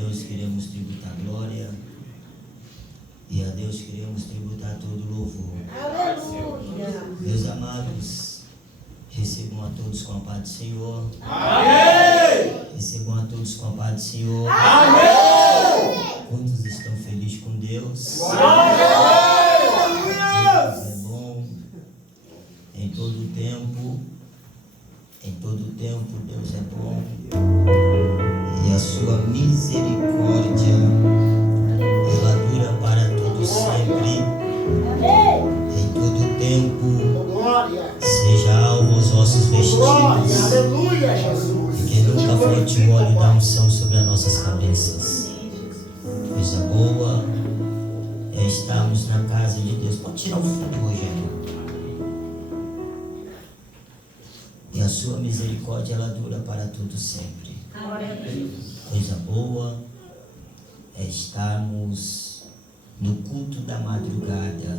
Deus queremos tributar glória. E a Deus queremos tributar todo louvor. Aleluia. Meus amados, recebam a todos com a paz do Senhor. Amém. Recebam a todos com a paz do Senhor. Amém. Quantos estão felizes com Deus? Deus é bom em todo tempo. Em todo tempo Deus é bom. E a sua misericórdia, ela dura para todo sempre. Em todo tempo, seja alvo os vossos vestidos. Aleluia, Jesus. E que nunca falte o óleo da unção sobre as nossas cabeças. Coisa boa é estarmos na casa de Deus. Pode tirar o fundo hoje, irmão. E a sua misericórdia, ela dura para todo sempre. Coisa boa é estarmos no culto da madrugada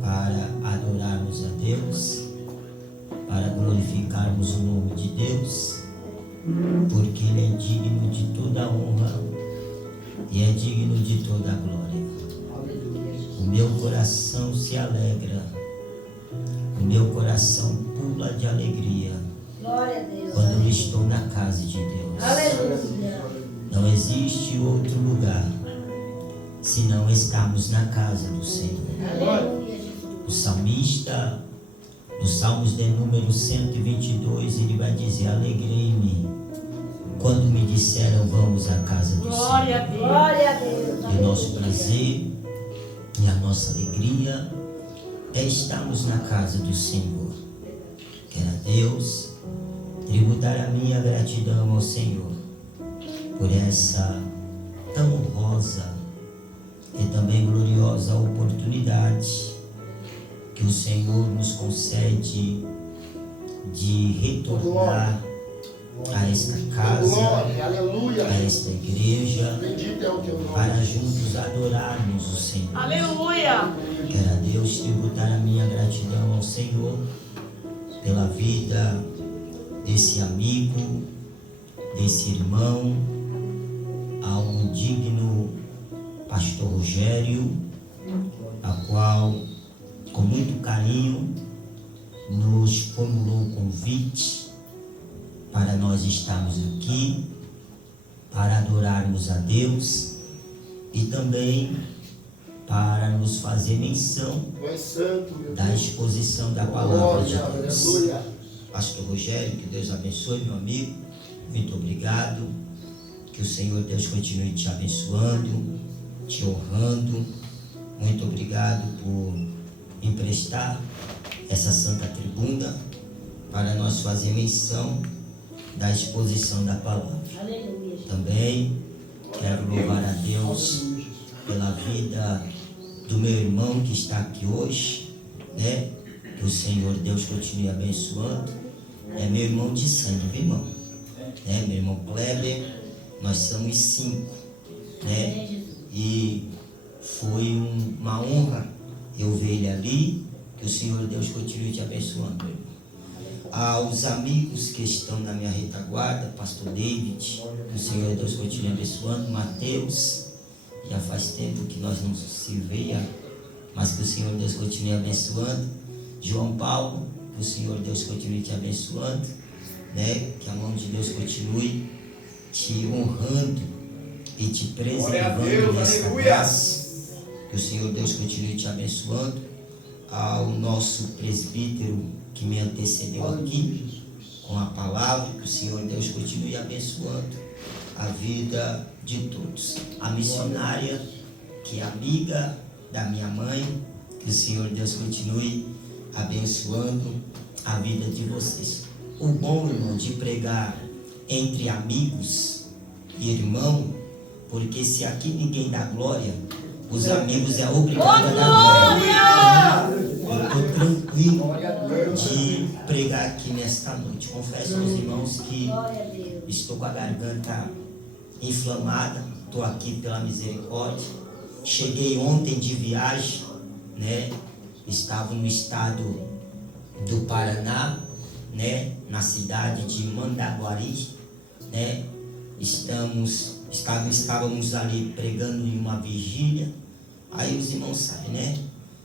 para adorarmos a Deus, para glorificarmos o nome de Deus, porque Ele é digno de toda a honra e é digno de toda a glória. O meu coração se alegra, o meu coração pula de alegria quando eu estou na casa de Deus. Aleluia. Não existe outro lugar se não estarmos na casa do Senhor. Aleluia, Jesus. O salmista, no Salmos de número 122, ele vai dizer: alegrei-me quando me disseram vamos à casa do Glória a Senhor. Deus. Glória a Deus. E o nosso prazer e a nossa alegria é estarmos na casa do Senhor. Quero a Deus tributar a minha gratidão ao Senhor por essa tão honrosa e também gloriosa oportunidade que o Senhor nos concede de retornar a esta casa, a esta igreja, para juntos adorarmos o Senhor. Aleluia. Quero a Deus tributar a minha gratidão ao Senhor pela vida desse amigo, desse irmão, ao digno pastor Rogério, a qual, com muito carinho, nos formulou o convite para nós estarmos aqui, para adorarmos a Deus e também para nos fazer menção da exposição da palavra de Deus. Pastor Rogério, que Deus abençoe, meu amigo. Muito obrigado. Que o Senhor Deus continue te abençoando, te honrando. Muito obrigado por emprestar essa santa tribuna para nós fazer menção da exposição da palavra. Aleluia. Também quero louvar a Deus pela vida do meu irmão que está aqui hoje, né? Que o Senhor Deus continue abençoando. É meu irmão de sangue, viu, irmão? Meu irmão Kleber, nós somos 5, né? E foi uma honra eu ver ele ali. Que o Senhor Deus continue te abençoando, meu irmão. Aos amigos que estão na minha retaguarda, pastor David, que o Senhor Deus continue abençoando. Mateus, já faz tempo que nós não se veia, mas que o Senhor Deus continue abençoando. João Paulo, que o Senhor Deus continue te abençoando, né? Que a mão de Deus continue te honrando e te preservando nesta graça. Que o Senhor Deus continue te abençoando. Ao nosso presbítero que me antecedeu aqui com a palavra, que o Senhor Deus continue abençoando a vida de todos. A missionária, que é amiga da minha mãe, que o Senhor Deus continue abençoando a vida de vocês. O bom, irmão, de pregar entre amigos e irmão, porque se aqui ninguém dá glória, os amigos é obrigado a dar glória. Eu estou tranquilo de pregar aqui nesta noite. Confesso aos irmãos que estou com a garganta inflamada. Estou aqui pela misericórdia. Cheguei ontem de viagem, né? Estava no estado do Paraná, né? Na cidade de Mandaguari, né? estávamos ali pregando em uma vigília. Aí os irmãos sabem, né?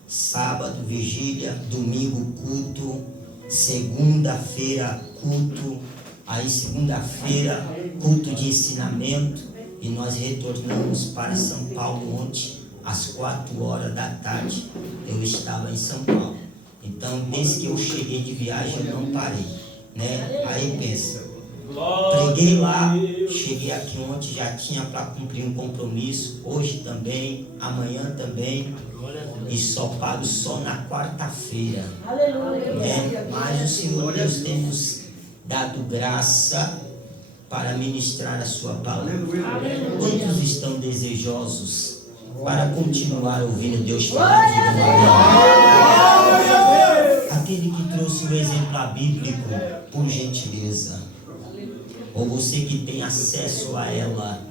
Sábado, vigília, domingo, culto, segunda-feira, culto, aí segunda-feira, culto de ensinamento, e nós retornamos para São Paulo ontem, às 4 horas da tarde, eu estava em São Paulo. Então, desde que eu cheguei de viagem, eu não parei, né? Aí pensa, preguei lá, cheguei aqui ontem, já tinha para cumprir um compromisso, hoje também, amanhã também, e só paro só na quarta-feira. Né? Mas o Senhor Deus tem nos dado graça para ministrar a sua palavra. Quantos estão desejosos para continuar ouvindo Deus falar? Aquele que trouxe o exemplo bíblico, por gentileza, ou você que tem acesso a ela,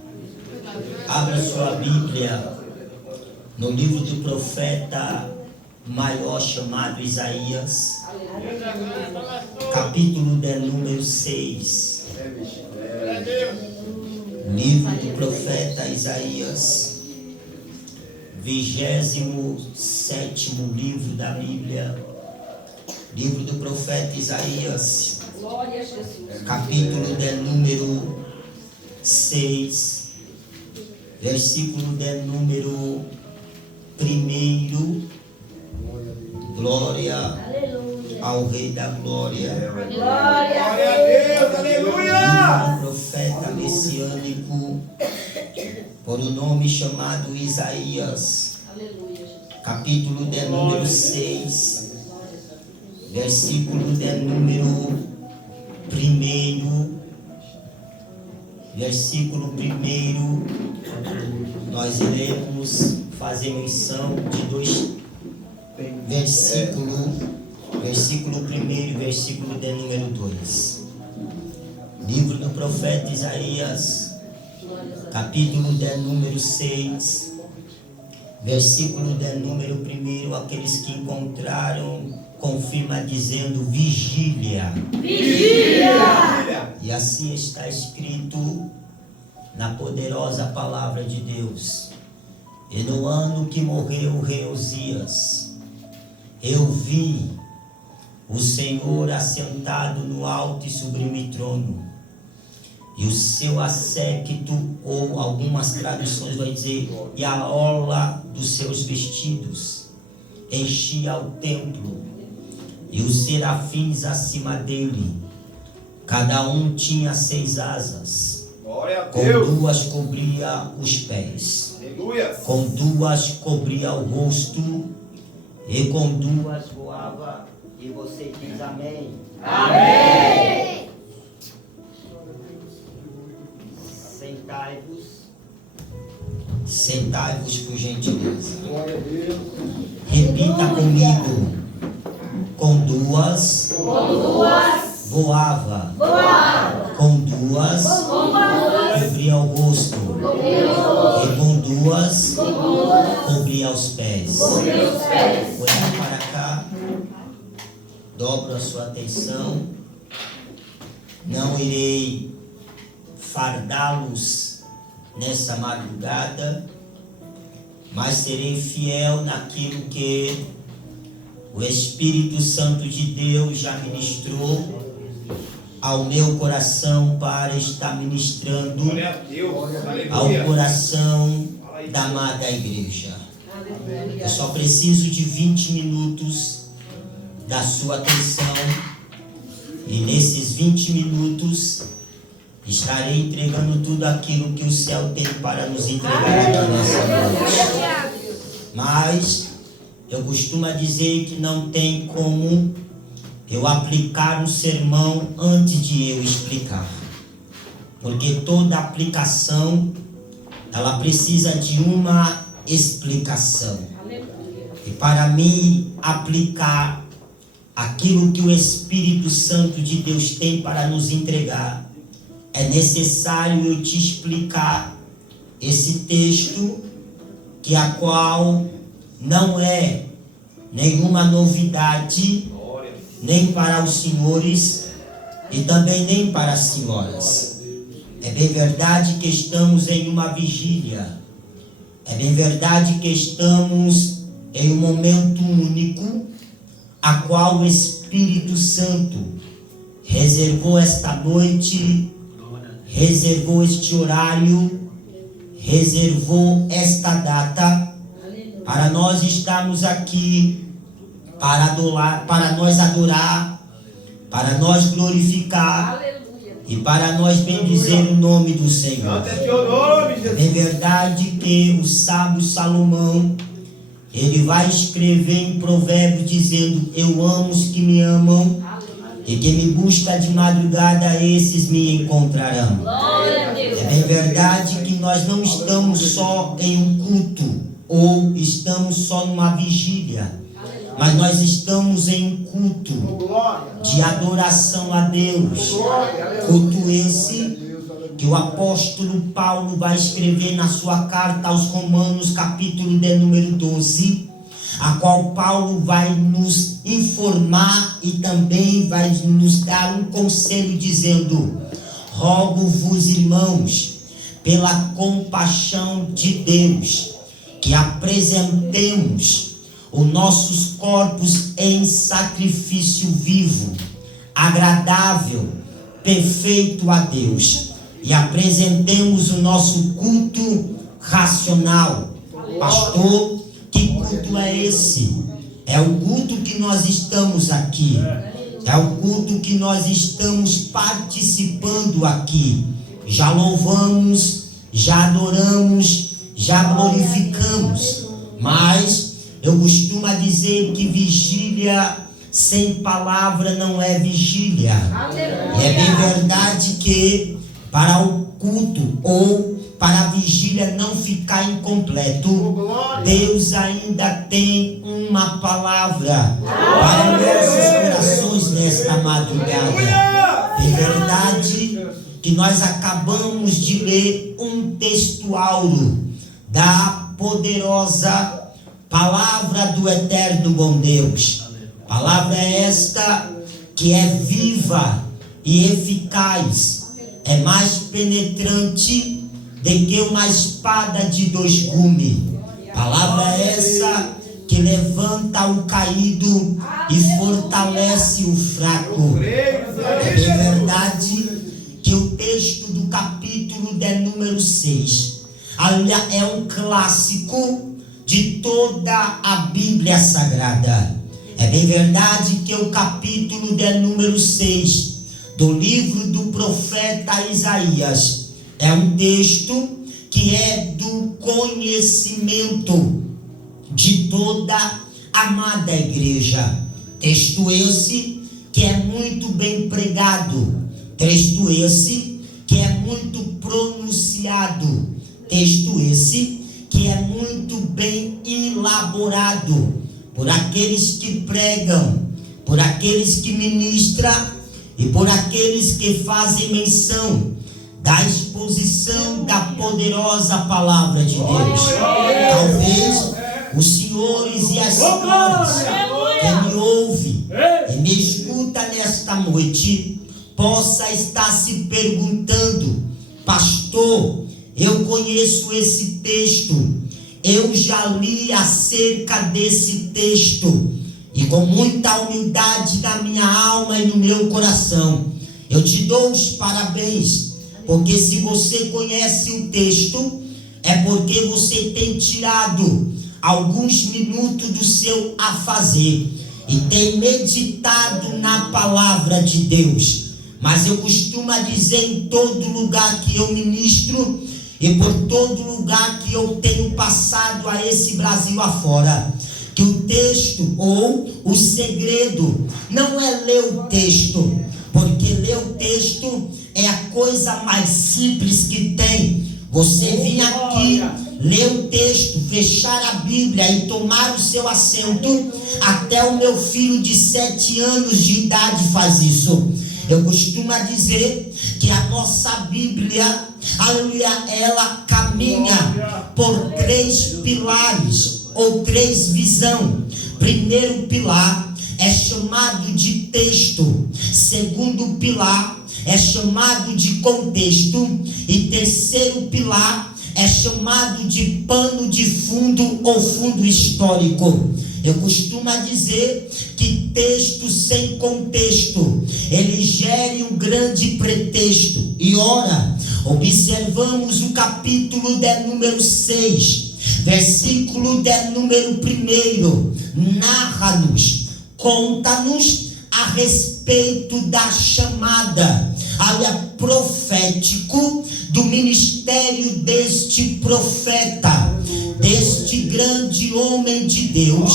abra sua Bíblia no livro do profeta maior chamado Isaías, capítulo de número 6. Livro do profeta Isaías, 27º livro da Bíblia. Livro do profeta Isaías, capítulo de número 6, versículo de número 1. Glória ao Rei da Glória. Glória a Deus, aleluia! Um profeta messiânico, por um nome chamado Isaías, capítulo de número 6, versículo de número 1. Versículo 1, nós iremos fazer menção de dois versículos. Versículo 1 e versículo de número 2. Livro do profeta Isaías, capítulo de número 6, versículo de número 1. Aqueles que encontraram, confirma dizendo vigília. Vigília! E assim está escrito na poderosa palavra de Deus. E no ano que morreu o rei Uzias, eu vi o Senhor assentado no alto e sublime trono, e o seu asséquito, ou algumas traduções vai dizer, e a orla dos seus vestidos enchia o templo, e os serafins acima dele, cada um tinha 6 asas, com 2 cobria os pés, com 2 cobria o rosto, e com 2 voava. E você diz amém. Amém. Sentai-vos por gentileza. Repita comigo. Com 2 voava. Com 2 cobria o rosto. E com 2 cobria os pés. Olhar para cá. Dobro a sua atenção. Não irei fardá-los nessa madrugada, mas serei fiel naquilo que o Espírito Santo de Deus já ministrou ao meu coração para estar ministrando ao coração da amada igreja. Eu só preciso de 20 minutos da sua atenção, e nesses 20 minutos estarei entregando tudo aquilo que o céu tem para nos entregar aqui nessa noite. Mas eu costumo dizer que não tem como eu aplicar um sermão antes de eu explicar, porque toda aplicação ela precisa de uma explicação. E para mim aplicar aquilo que o Espírito Santo de Deus tem para nos entregar, é necessário eu te explicar esse texto, que a qual não é nenhuma novidade, nem para os senhores e também nem para as senhoras. É bem verdade que estamos em uma vigília. É bem verdade que estamos em um momento único, a qual o Espírito Santo reservou esta noite, reservou este horário, reservou esta data para nós estarmos aqui, para nós adorar, para nós glorificar e para nós bendizer o nome do Senhor. É verdade que o sábio Salomão, ele vai escrever em Provérbios dizendo: eu amo os que me amam, e quem me busca de madrugada, esses me encontrarão. É bem verdade que nós não estamos só em um culto, ou estamos só numa vigília, mas nós estamos em um culto de adoração a Deus. Culto esse que o apóstolo Paulo vai escrever na sua carta aos Romanos, capítulo de número 12, a qual Paulo vai nos informar e também vai nos dar um conselho dizendo: rogo-vos, irmãos, pela compaixão de Deus, que apresentemos os nossos corpos em sacrifício vivo, agradável, perfeito a Deus, e apresentemos o nosso culto racional. Pastor, que culto é esse? É o culto que nós estamos aqui, é o culto que nós estamos participando aqui. Já louvamos, já adoramos, já glorificamos, mas eu costumo dizer que vigília sem palavra não é vigília. E é bem verdade que para o culto ou para a vigília não ficar incompleto, Deus ainda tem uma palavra para nossos corações nesta madrugada. É verdade que nós acabamos de ler um texto áureo da poderosa palavra do eterno bom Deus. Palavra esta que é viva e eficaz, é mais penetrante do que uma espada de 2 gumes. Palavra essa que levanta o caído e fortalece o fraco. É bem verdade que o texto do capítulo de número 6 é um clássico de toda a Bíblia Sagrada. É bem verdade que o capítulo de número 6 do livro do profeta Isaías é um texto que é do conhecimento de toda a amada igreja. Texto esse que é muito bem pregado, texto esse que é muito pronunciado, texto esse que é muito bem elaborado por aqueles que pregam, por aqueles que ministram e por aqueles que fazem menção da exposição da poderosa palavra de Deus. Talvez os senhores e as senhoras que me ouvem e me escutam nesta noite possa estar se perguntando: pastor, eu conheço esse texto, eu já li acerca desse texto, e com muita humildade na minha alma e no meu coração, eu te dou os parabéns, porque se você conhece o texto, é porque você tem tirado alguns minutos do seu afazer e tem meditado na palavra de Deus. Mas eu costumo dizer em todo lugar que eu ministro e por todo lugar que eu tenho passado a esse Brasil afora, que o texto ou o segredo não é ler o texto, porque ler o texto é a coisa mais simples que tem. Você vir aqui, ler o texto, fechar a Bíblia e tomar o seu assento. Até o meu filho de 7 anos de idade faz isso. Eu costumo dizer que a nossa Bíblia, aleluia, ela caminha por 3 pilares ou 3 visões. Primeiro pilar é chamado de texto. Segundo pilar é chamado de contexto. E terceiro pilar é chamado de pano de fundo ou fundo histórico. Eu costumo dizer que texto sem contexto, ele gere um grande pretexto. E ora, observamos o capítulo de número 6, versículo de número 1, narra-nos, conta-nos a respeito da chamada, profético do ministério deste profeta, deste grande homem de Deus,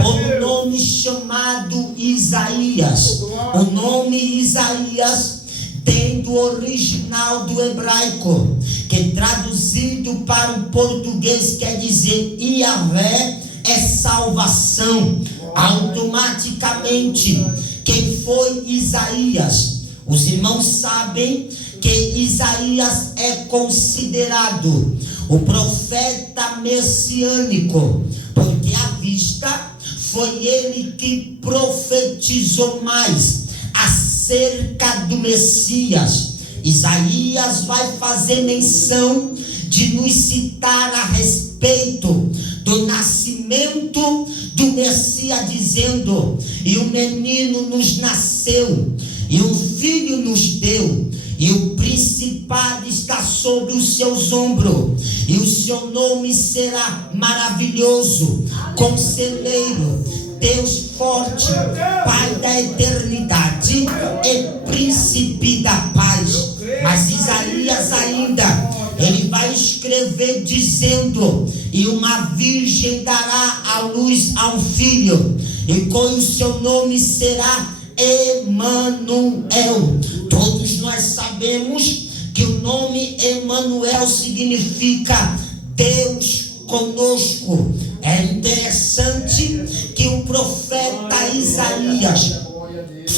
por nome chamado Isaías. O nome Isaías tem do original do hebraico, que traduzido para o português quer dizer Yahvé é salvação. Automaticamente, quem foi Isaías? Os irmãos sabem que Isaías é considerado o profeta messiânico, porque à vista foi ele que profetizou mais acerca do Messias. Isaías vai fazer menção de nos citar a respeito do nascimento do Messias, dizendo: e o menino nos nasceu, e um filho nos deu, e o principado está sobre os seus ombros, e o seu nome será maravilhoso, conselheiro, Deus forte, Pai da eternidade e príncipe da paz. Mas Isaías ainda, ele vai escrever dizendo: e uma virgem dará à luz a um filho, e com o seu nome será Emanuel. Todos nós sabemos que o nome Emanuel significa Deus conosco. É interessante que o profeta Isaías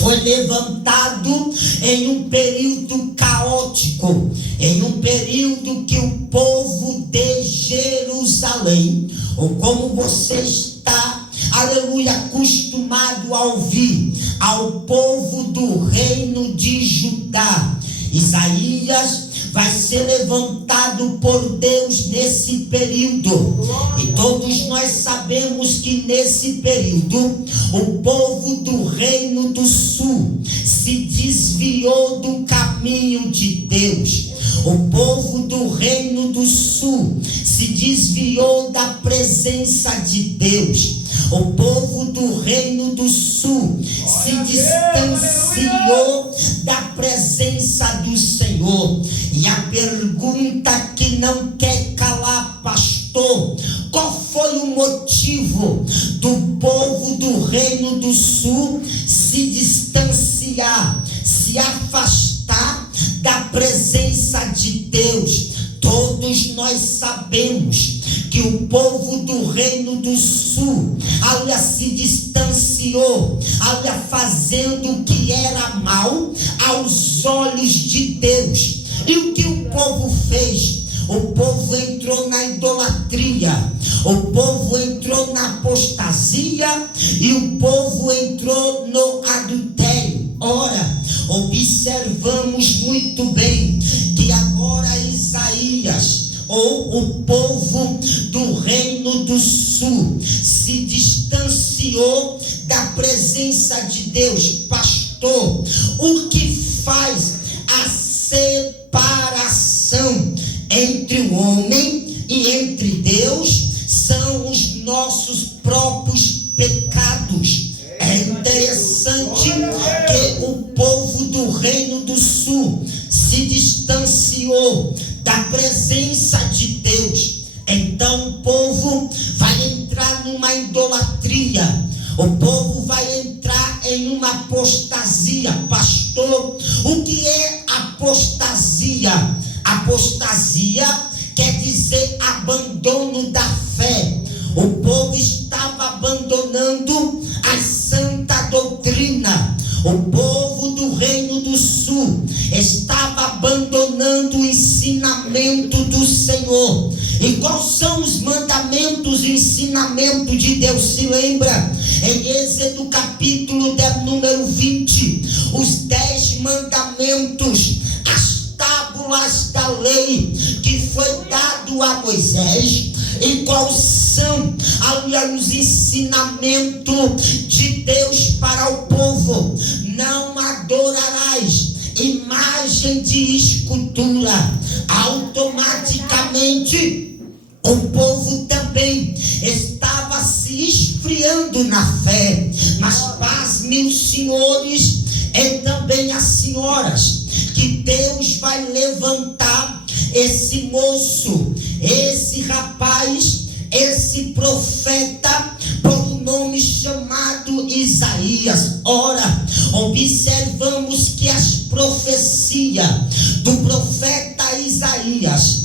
foi levantado em um período caótico, em um período que o povo de Jerusalém, ou como você está, aleluia, acostumado a ouvir, ao povo do reino de Judá. Isaías vai ser levantado por Deus nesse período, e todos nós sabemos que nesse período o povo do reino do sul se desviou do caminho de Deus. O povo do reino do sul se desviou da presença de Deus. O povo do reino do sul se distanciou da presença do Senhor. E a pergunta que não quer calar, pastor: qual foi o motivo do povo do reino do sul se distanciar, se afastar da presença de Deus? Todos nós sabemos que o povo do reino do sul, se distanciou, fazendo o que era mal aos olhos de Deus. E o que o povo fez? O povo entrou na idolatria, o povo entrou na apostasia, e o povo entrou no adultério. Ora, observamos muito bem que agora Isaías, ou o povo do reino do sul, se distanciou da presença de Deus. Pastor, o que faz a separação entre o homem e entre Deus são os nossos próprios pecados. É interessante que o povo do reino do sul se distanciou da presença de Deus. Então o povo vai entrar numa idolatria, o povo vai entrar em uma apostasia. Pastor, o que é apostasia? Apostasia quer dizer abandono da fé. O povo estava abandonando a santa doutrina. O povo do reino do sul estava abandonando o ensinamento do Senhor. E quais são os mandamentos e ensinamentos de Deus? Se lembra? Em Êxodo capítulo número 20, os 10 mandamentos, as tábuas da lei que foi dado a Moisés. E quais são os ensinamentos de Deus para o povo? Não adorarás imagem de escultura. Automaticamente o povo também estava se esfriando na fé. Mas pasmem os senhores e também as senhoras, que Deus vai levantar esse moço, esse rapaz, esse profeta, por um nome chamado Isaías. Ora, observamos que as profecias do profeta Isaías,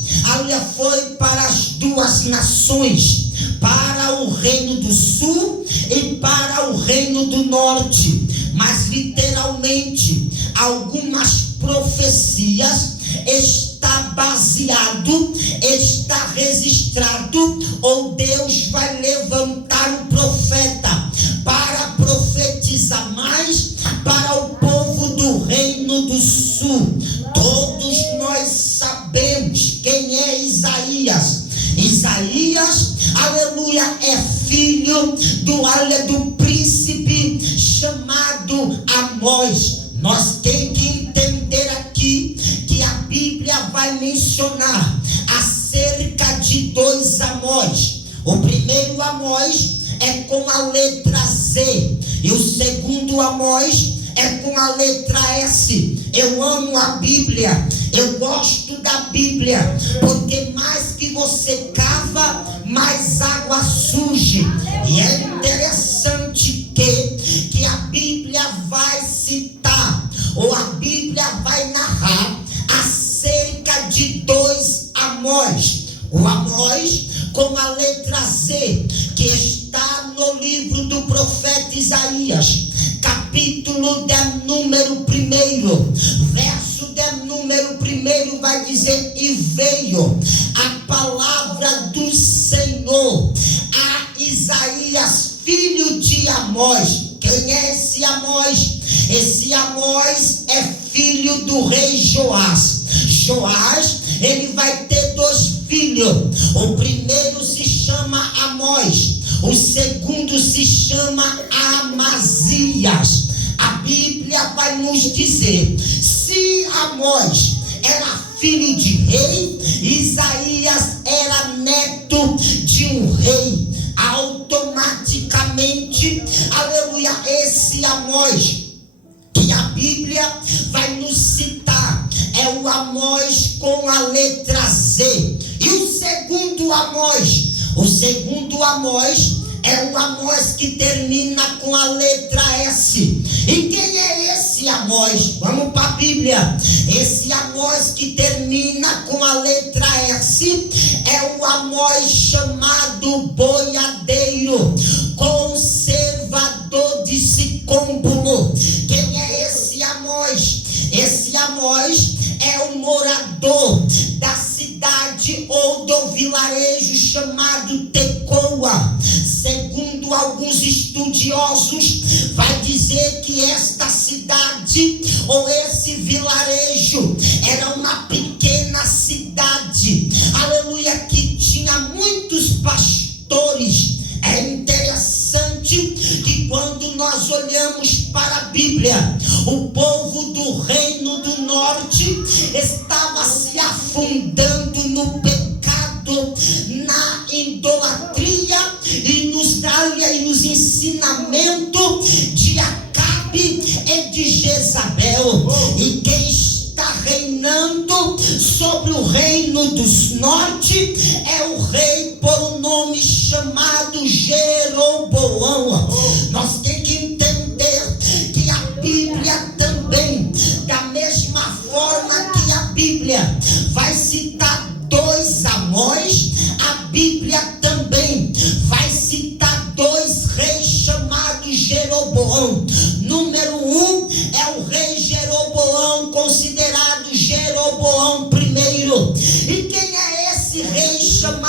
foi para as duas nações, para o reino do sul e para o reino do norte. Mas literalmente, algumas profecias está baseado, está registrado, ou Deus vai levantar um profeta para profetizar mais para o povo do reino do sul. Todos nós sabemos quem é Isaías. Isaías, aleluia, é filho do príncipe chamado Amós. Nós temos que entender aqui que a Bíblia vai mencionar acerca de 2 Amós. O primeiro Amós é com a letra Z, e o segundo Amós é com a letra S. Eu amo a Bíblia, eu gosto da Bíblia, porque mais que você cava, mais água surge. E é interessante que a Bíblia vai citar, ou a Bíblia vai narrar acerca de 2 Amós. O Amós com a letra Z, que está no livro do profeta Isaías, capítulo número 1, verso número 1, vai dizer: e veio a palavra do Senhor a Isaías, filho de Amós. Quem é esse Amós? Esse Amós é filho do rei Joás. Joás, ele vai ter 2 filhos. O primeiro se chama Amós, o segundo se chama Amazias. A Bíblia vai nos dizer: se Amós era filho de rei, Isaías era neto de um rei. Automaticamente, aleluia, esse Amós que a Bíblia vai nos citar é o Amós com a letra Z. E o segundo Amós é o Amós que termina com a letra S. E quem é esse Amós? Vamos para a Bíblia. Esse Amós que termina com a letra S é o Amós chamado boiadeiro, conservador de Sicômbolo. Quem é esse Amós? Esse Amós é o morador da cidade ou do vilarejo chamado Tecoa. Segundo alguns estudiosos, vai dizer que esta cidade ou esse vilarejo era uma pequena cidade, aleluia, que tinha muitos pastores. É interessante que quando nós olhamos para a Bíblia, o povo do reino do norte estava se afundando no pecado, na idolatria e nos ensinamentos de Acabe e de Jezabel. E quem está reinando sobre o reino dos norte é o rei por um nome chamado Jeroboão. Nós temos que entender que a Bíblia também, da mesma forma que a Bíblia vai citar 2 Amós, a Bíblia também vai citar 2 reis chamados Jeroboão. Número 1 é o rei Jeroboão, considerado Jeroboão I. E quem é esse rei chamado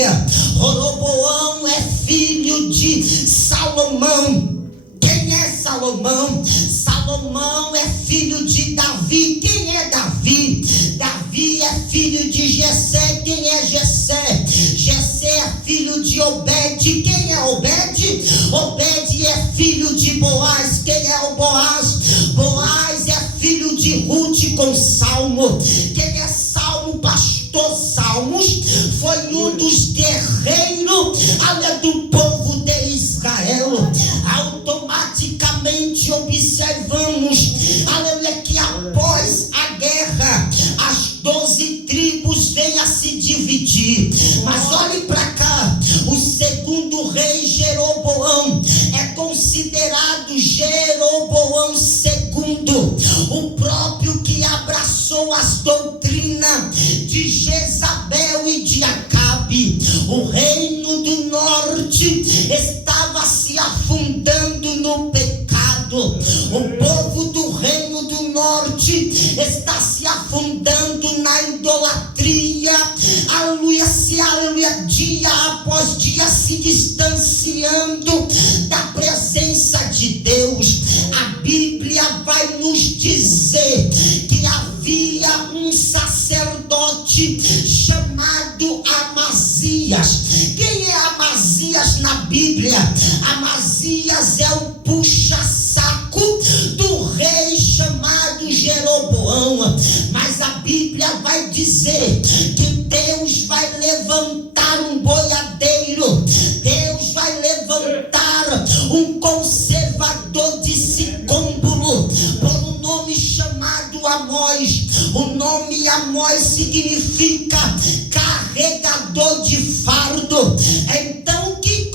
Bíblia. Roboão é filho de Salomão. Quem é Salomão? Salomão é filho de Davi. Quem é Davi? Davi é filho de Jessé. Quem é Jessé? Jessé é filho de Obed. Quem é Obed? Obed é filho de Boaz. Quem é o Boaz? Boaz é filho de Ruth com Salmo. Quem é Salmo? Pastor Salmos foi um dos guerreiros do povo de Israel. Automaticamente observamos, aleluia, que após a guerra as 12 tribos vêm a se dividir. Mas olhe para cá, o segundo rei Jeroboão é considerado Jeroboão segundo, o próprio que abraçou as doutrinas de Jezabel e de Acabe. O reino do norte estava se afundando no pecado. O povo do reino do norte está se afundando na idolatria. Aleluia, aleluia, dia após dia se distanciando da presença de Deus. A Bíblia vai nos dizer que havia um sacerdote chamado Amazias. Quem é Amazias na Bíblia? Amazias é o puxa-saco do rei chamado Jeroboão. Mas a Bíblia vai dizer que Deus vai levantar um boiadeiro. Deus vai levantar um conservador de Sicômbolo por um nome chamado Amós. O nome Amós significa carregador de fardo. Então o que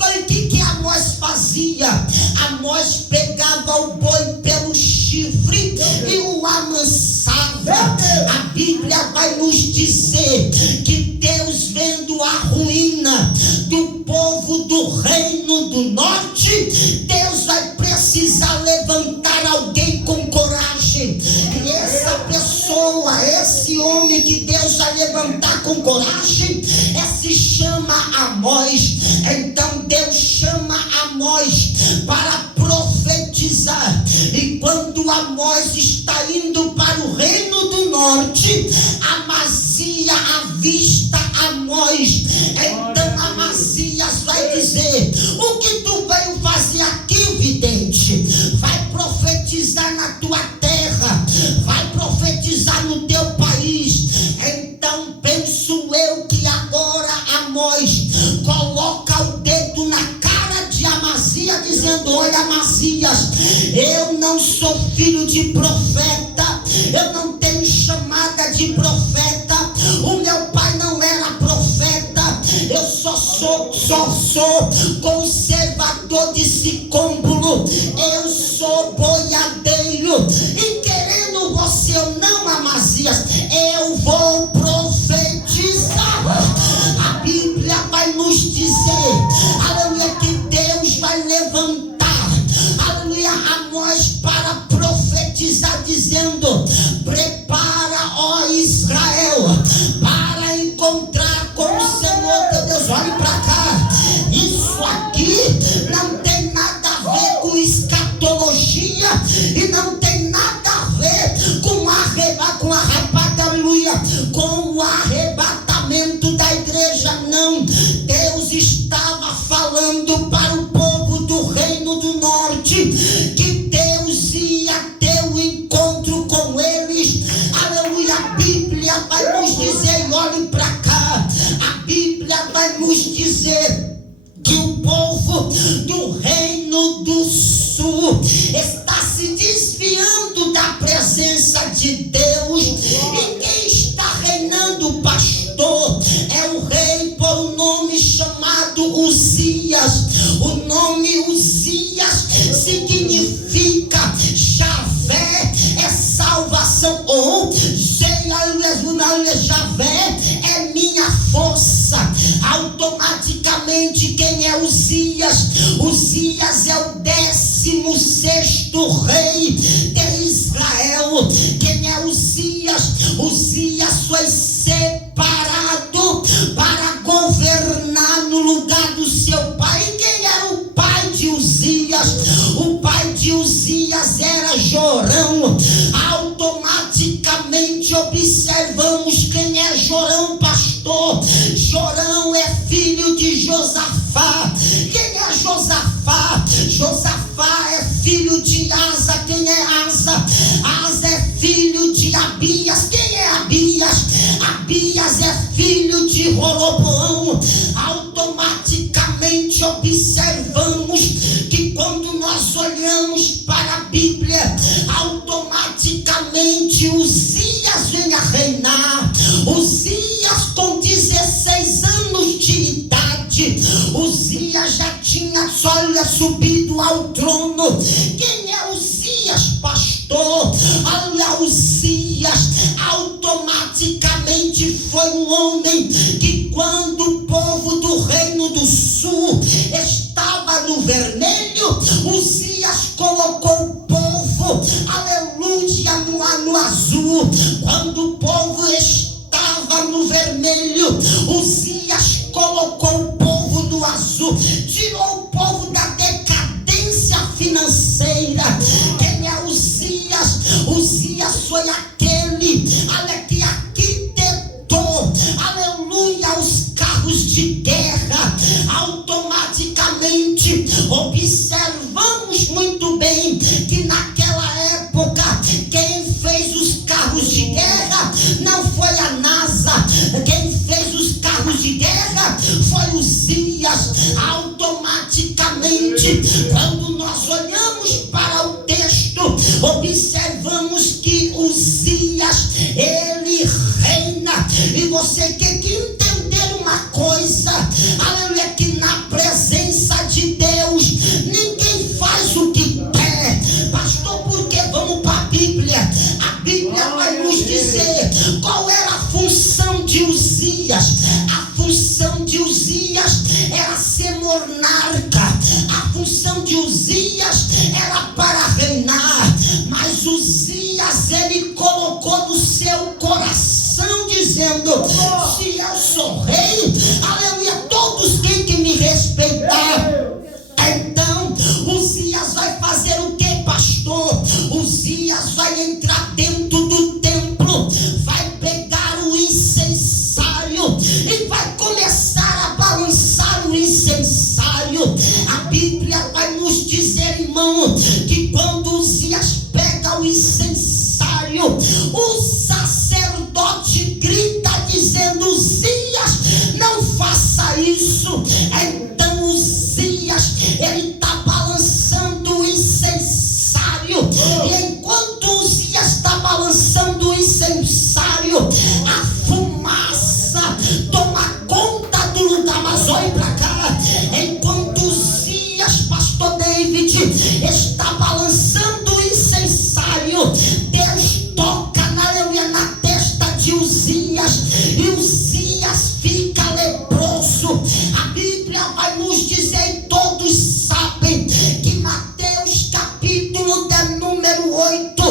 Amós fazia? Amós pegava o boi pelo chifre e o amansava. A Bíblia vai nos dizer que Deus, vendo a ruína do povo do reino do norte, Deus vai precisar levantar alguém com coragem. E essa pessoa, esse homem que Deus vai levantar com coragem, se chama Amós. Então Deus chama Amós para profetizar. E quando Amós está indo para o reino do norte, Amazias avista Amós. Então Amazias vai dizer: o que tu veio fazer aqui, vidente? Vai profetizar na tua terra, vai profetizar no teu país. Então penso eu que agora Amós coloca o dedo na cara de Amazias, dizendo: olha, Amazias, eu não sou filho de profeta, eu não tenho chamada de profeta, o meu pai não era profeta, eu só sou conservador de Sicômbolo, eu sou boiadeiro, e querendo você ou não, Amazias, eu vou profetizar. A Bíblia vai nos dizer, aleluia, que Deus vai levantar, aleluia, Amós para profetizar, dizendo: prepara, ó Israel, para encontrar com o Senhor teu Deus. Olhe para cá, isso aqui não tem nada a ver com escatologia e não tem nada a ver com o arrebatamento da igreja, não. Deus estava falando para o povo do reino do norte que Deus ia ter um encontro com eles. Aleluia, a Bíblia vai nos dizer, olhe para cá, a Bíblia vai nos dizer que o povo do reino do sul está se desviando da presença de Deus. E quem está reinando, pastor, é o rei por um nome chamado Uzias. O nome Uzias significa Javé é salvação, ou Javé é minha força. Automaticamente, quem é Uzias? Uzias é o 16º rei de Israel. Quem é Uzias? Uzias foi separado para governar atentamente observamos quem é Jorão, pastor. Jorão é filho de Josafá. Quem é Josafá? Josafá é filho de Asa. Quem é Asa? Asa é filho de Abias. Quem é Abias? Abias é filho de Roboão. Automaticamente observamos que quando nós olhamos para a Bíblia, automaticamente Uzias vem a reinar. Uzias com 16 anos de idade, Uzias já tinha subido ao trono. Quem é Uzias, pastor? Olha, Uzias automaticamente foi um homem que, quando o povo do reino do sul estava no vermelho, Uzias colocou o povo, aleluia, no azul. Quando o povo estava no vermelho, Uzias colocou o povo do azul, tirou o povo da decadência financeira. Quem é Uzias? Uzias foi aquele, que arquitetou, aleluia, os carros de guerra. Automaticamente observamos muito bem que naquela época quem fez os carros de guerra não foi a NASA. Quem fez os carros de guerra foi Uzias. Automaticamente, quando nós olhamos para o texto, observamos que Uzias, ele reina. E você tem que entender uma coisa, aleluia, que na presença de Deus ninguém faz o que quer. Pastor, por que? Vamos para a Bíblia. A Bíblia vai nos dizer qual era a função de Uzias. A função de Uzias era ser monarca. A função de Uzias era para reinar. Mas Uzias, ele colocou no seu coração, dizendo: se eu sou rei, aleluia, todos têm que me respeitar. Então, Uzias vai fazer o que, pastor? Uzias vai entrar dentro do templo, vai pegar o incensário e vai começar a balançar o incensário. A Bíblia vai nos dizer, irmão, que quando Uzias pega o incensário, o sacerdote grita dizendo: Uzias, não faça isso. Então Uzias, ele está balançando o incensário. E enquanto Uzias está balançando o incensário, a fumaça toma conta do lugar. Mas olhe para cá. Enquanto Uzias, pastor David, está balançando o incensário, Deus toca na testa de Uzias, e Uzias fica leproso. A Bíblia vai nos dizer, e todos sabem, que Mateus capítulo de número 8,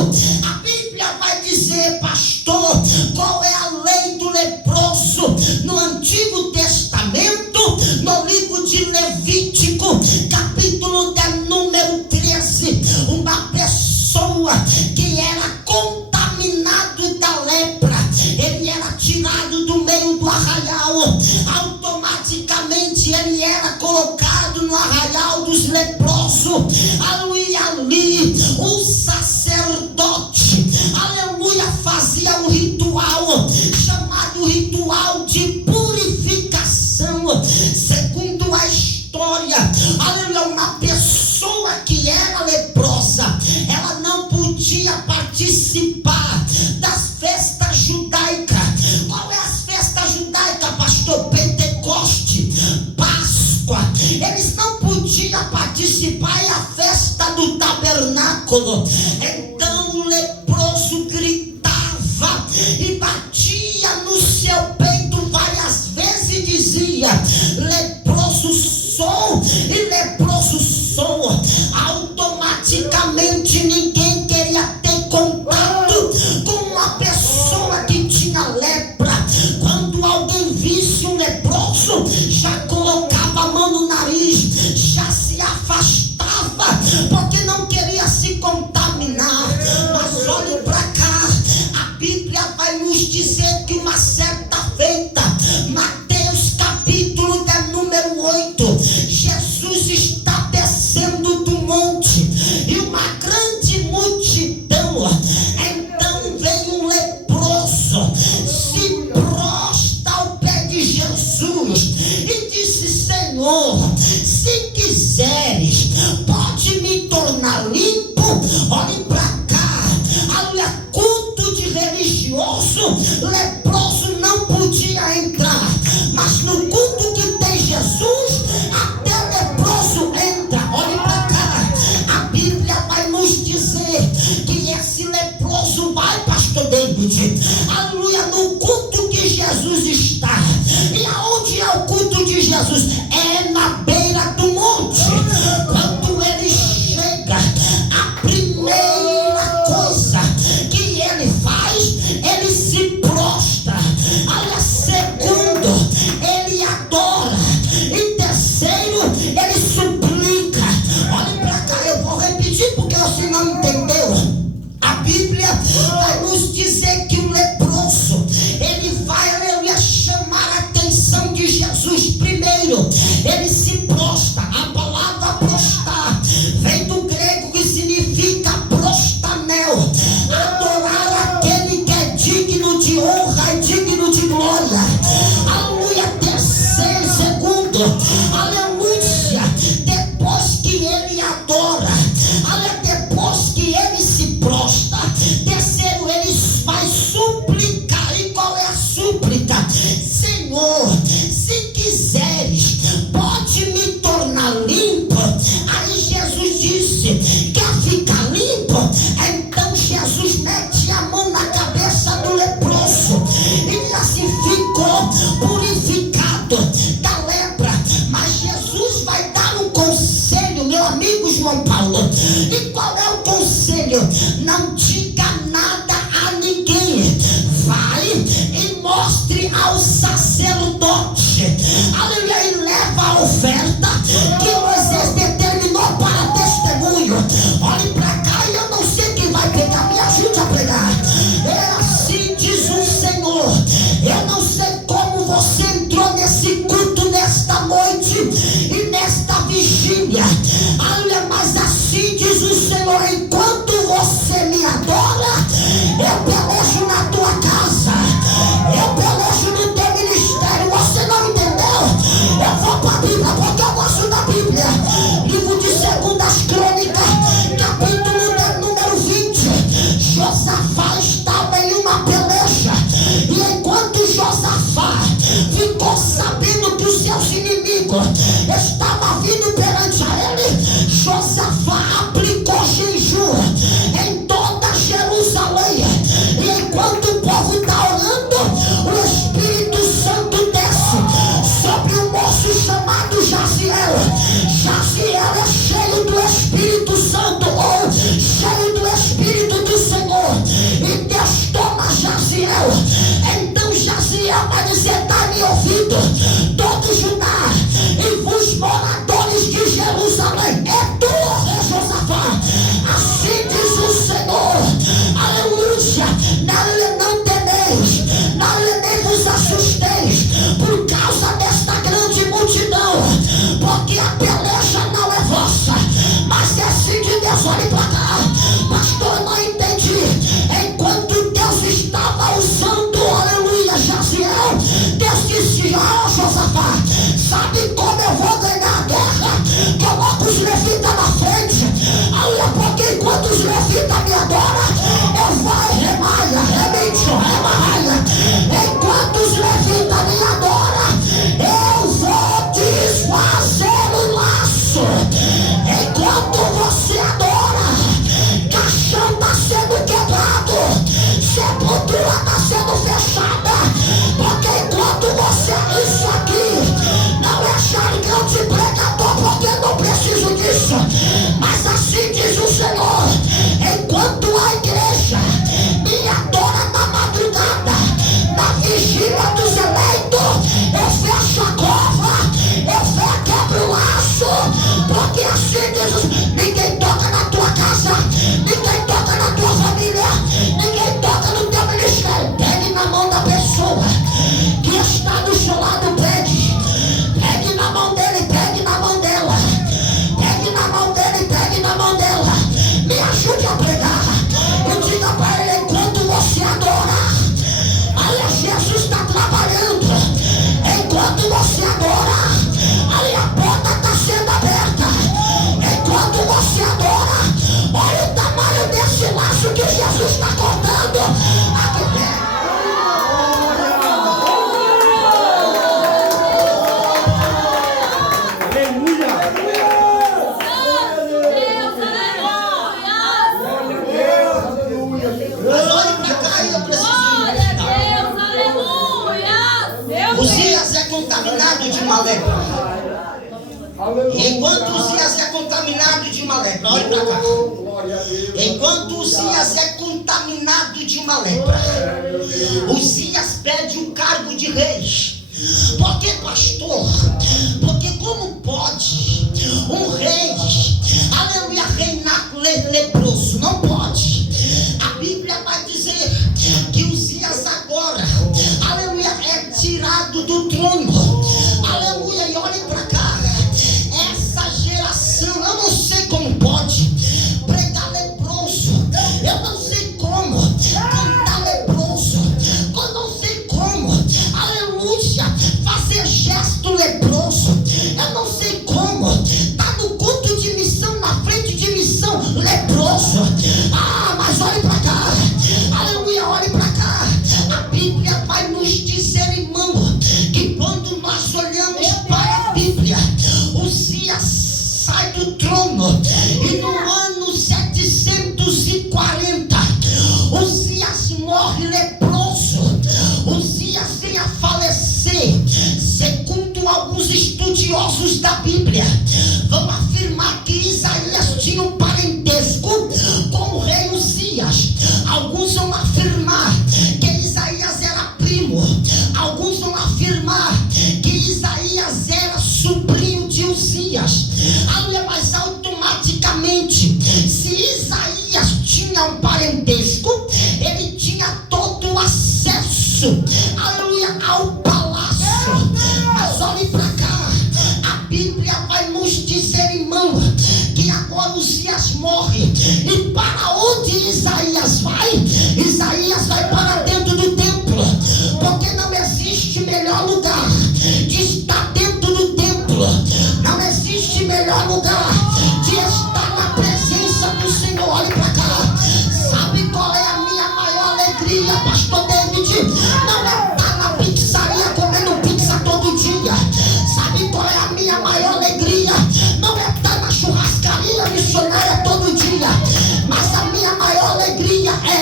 a Bíblia vai dizer, pastor, qual é a lei do leproso no Antigo Testamento, no livro de Levítico, capítulo de número 13. Uma pessoa que era contaminado da lepra, ele era tirado do meio do arraial. Automaticamente ele era colocado no arraial dos leprosos. Aleluia, ali o sacerdote, aleluia, fazia um ritual chamado ritual de purificação. Segundo a história, aleluia, uma pessoa que era leprosa, ela não podia participar das festas judaicas. Qual é as festas judaicas, pastor? Pentecoste, Páscoa. Eles não podiam participar, e a festa do tabernáculo. Então o leproso gritava e batia no seu peito várias vai nos dizer que uma certa feita, Mateus capítulo de número 8, Jesus está descendo do monte e uma grande multidão. Então vem um leproso, se prostra ao pé de Jesus e disse: Senhor, se quiseres, pode me tornar limpo. Olhe para cá, olha, culto de religioso, leproso não podia entrar, mas no culto que tem Jesus, até leproso entra. Olhe para cá, a Bíblia vai nos dizer que esse leproso vai, pastor David, aleluia, no culto que Jesus está. E aonde é o culto de Jesus? É na beira do monte. Quando ele chega, a primeira coisa que ele faz, ele se prostra. Olha, segundo, ele adora. E terceiro, ele suplica. Olha para cá, eu vou repetir porque você não entendeu. A Bíblia vai nos dizer que o leproso, ele vai, aleluia, chamar a atenção de Jesus. Primeiro, ele se prostra. A palavra prostrar vem do grego que significa prostanel, adorar aquele que é digno de honra e digno de glória. Aleluia. Terceiro, segundo, aleluia, depois que ele adora, aleluia, depois que ele se prostra, terceiro, ele vai suplicar. E qual é a súplica? Senhor, se quiseres, pode me tornar limpo. Aí Jesus disse: quer ficar limpo? Então Jesus mete a mão na cabeça do leproso e diz assim: ficou purificado da lepra. Mas Jesus vai dar um conselho, meu amigo João Paulo. E qual é o conselho? Não diga nada a ninguém. Vai e mostre ao sacerdote, aleluia, e leva a oferta que Moisés determinou para testemunho. Olhe para cá, e eu não sei quem vai pegar, me ajude a pregar. É assim diz o Senhor. Eu não sei como você entrou nesse culto nesta noite e nesta vigília, aleluia, mas assim diz o Senhor: enquanto você me adora, eu pelejo na tua casa, eu pelejo no teu ministério. Você não entendeu? Eu vou para a Bíblia porque eu gosto da Bíblia. Livro de 2 Crônicas, capítulo de número 20. Josafá estava em uma peleja, e enquanto Josafá ficou sabendo que os seus inimigos estavam vindo perante a ele, Josafá aplicou jejum em toda Jerusalém. E enquanto o povo está orando, o Espírito Santo desce sobre um moço chamado Jaziel. Jaziel é cheio do Espírito Santo, ou cheio do Espírito do Senhor. E Deus toma Jaziel. Então Jaziel vai dizer: dá-me ouvido, todo Judá e vos moradores de Jerusalém, é tua, é Josafá. Assim diz o Senhor, aleluia, não temeis, nem vos assusteis por causa desta grande multidão, porque a peleja não é vossa, mas é assim de Deus. Olhe para cá, pastor, não entendi. Enquanto Deus estava usando, aleluia, Jaziel, Deus disse: ó, Josafá, trabalhando. Enquanto você adora, aí a porta está sendo aberta. Enquanto você adora, olha o tamanho desse laço que Jesus está cortando. Aqui vem. Mas olhe para cá e eu preciso imaginar. Uzias é contaminado de uma lepra. Enquanto Uzias é contaminado de uma lepra, olhe para cá. Enquanto Uzias é contaminado de uma lepra, Uzias pede o cargo de rei. Por que, pastor? Porque como pode um rei, aleluia, reinar leproso? Não pode. A Bíblia vai dizer que Uzias agora, aleluia, é tirado do trono. Aleluia, e olhe para cá. Essa geração, eu não sei como pode pregar leproso. Eu não sei como cantar leproso. Eu não sei como, aleluia, fazer gesto leproso. Eu não sei como estar no culto de missão, na frente de missão, leproso. Ah, mas olhe para cá. Aleluia, olhe para cá. A Bíblia vai nos dizer, irmão, que quando nós olhamos para a Bíblia, Uzias sai do trono e no ano 740 Uzias morre leproso. Uzias vem a falecer. Segundo alguns estudiosos da Bíblia, vão afirmar que Isaías tinha um parentesco com o rei Uzias. Alguns vão afirmar que Isaías era primo. Alguns vão afirmar que Isaías era sobrinho de Uzias. Aleluia, mas automaticamente, se Isaías tinha um parentesco, ele tinha todo o acesso, aleluia, ao palácio. Mas olhe para cá, a Bíblia vai nos dizer, irmão, que agora Uzias morre. E para onde Isaías vai? Isaías vai para dentro do templo, porque não existe melhor lugar de estar dentro do templo. Não existe melhor lugar de estar na presença do Senhor. Olhe para cá. Sabe qual é a minha maior alegria, pastor David? Não é estar na pizzaria comendo pizza todo dia. Sabe qual é a minha maior alegria? Não é estar na churrascaria missionária todo dia. Mas a minha maior alegria é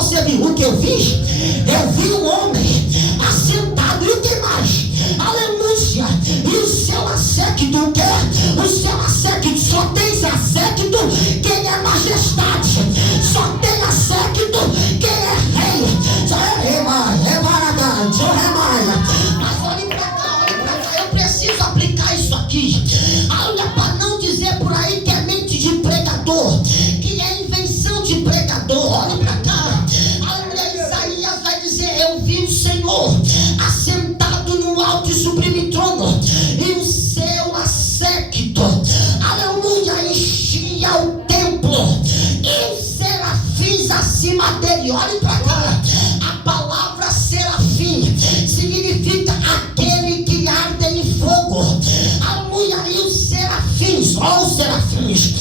você viu? O que eu vi? Eu vi um homem assentado e o que mais? Aleluia! E o seu asséquito, o quê? O seu asséquito, só tem asséquito quem é majestade, só tem asséquito quem é rei. Só é rei, mas olhe pra cá, eu preciso aplicar isso aqui. Olha, para não dizer por aí que é mente de pregador, que é invenção de pregador. Olha pra cá. Aleluia, Isaías vai dizer: eu vi o Senhor assentado no alto e sublime trono, e o seu asséquito, aleluia, enchia o templo, e os serafins acima dele. Olhe pra cá. A palavra serafim significa aquele que arde em fogo. Aleluia. E os serafins, ó, os serafins,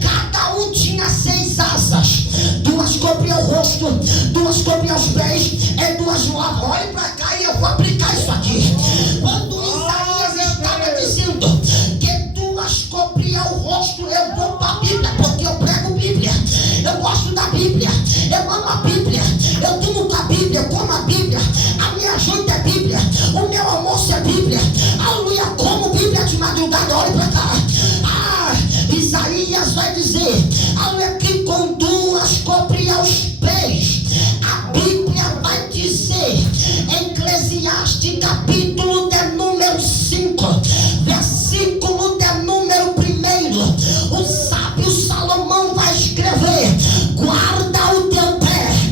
cada um tinha 6 asas, 2 cobriam o rosto, 2 cobriam os pés e 2 voavam. Olhe pra cá e eu vou aplicar isso aqui. Quando Isaías estava dizendo que 2 cobriam o rosto, eu vou para a Bíblia, porque eu prego Bíblia, eu gosto da Bíblia, eu amo a Bíblia, eu durmo com a Bíblia, eu como a Bíblia, a minha janta é Bíblia, o meu almoço é Bíblia. Aleluia, como Bíblia de madrugada. Olhe pra cá. Isaías vai dizer, aleluia, que com 2 cobria os pés. A Bíblia vai dizer, Eclesiastes capítulo de número 5, versículo de número 1, o sábio Salomão vai escrever: guarda o teu pé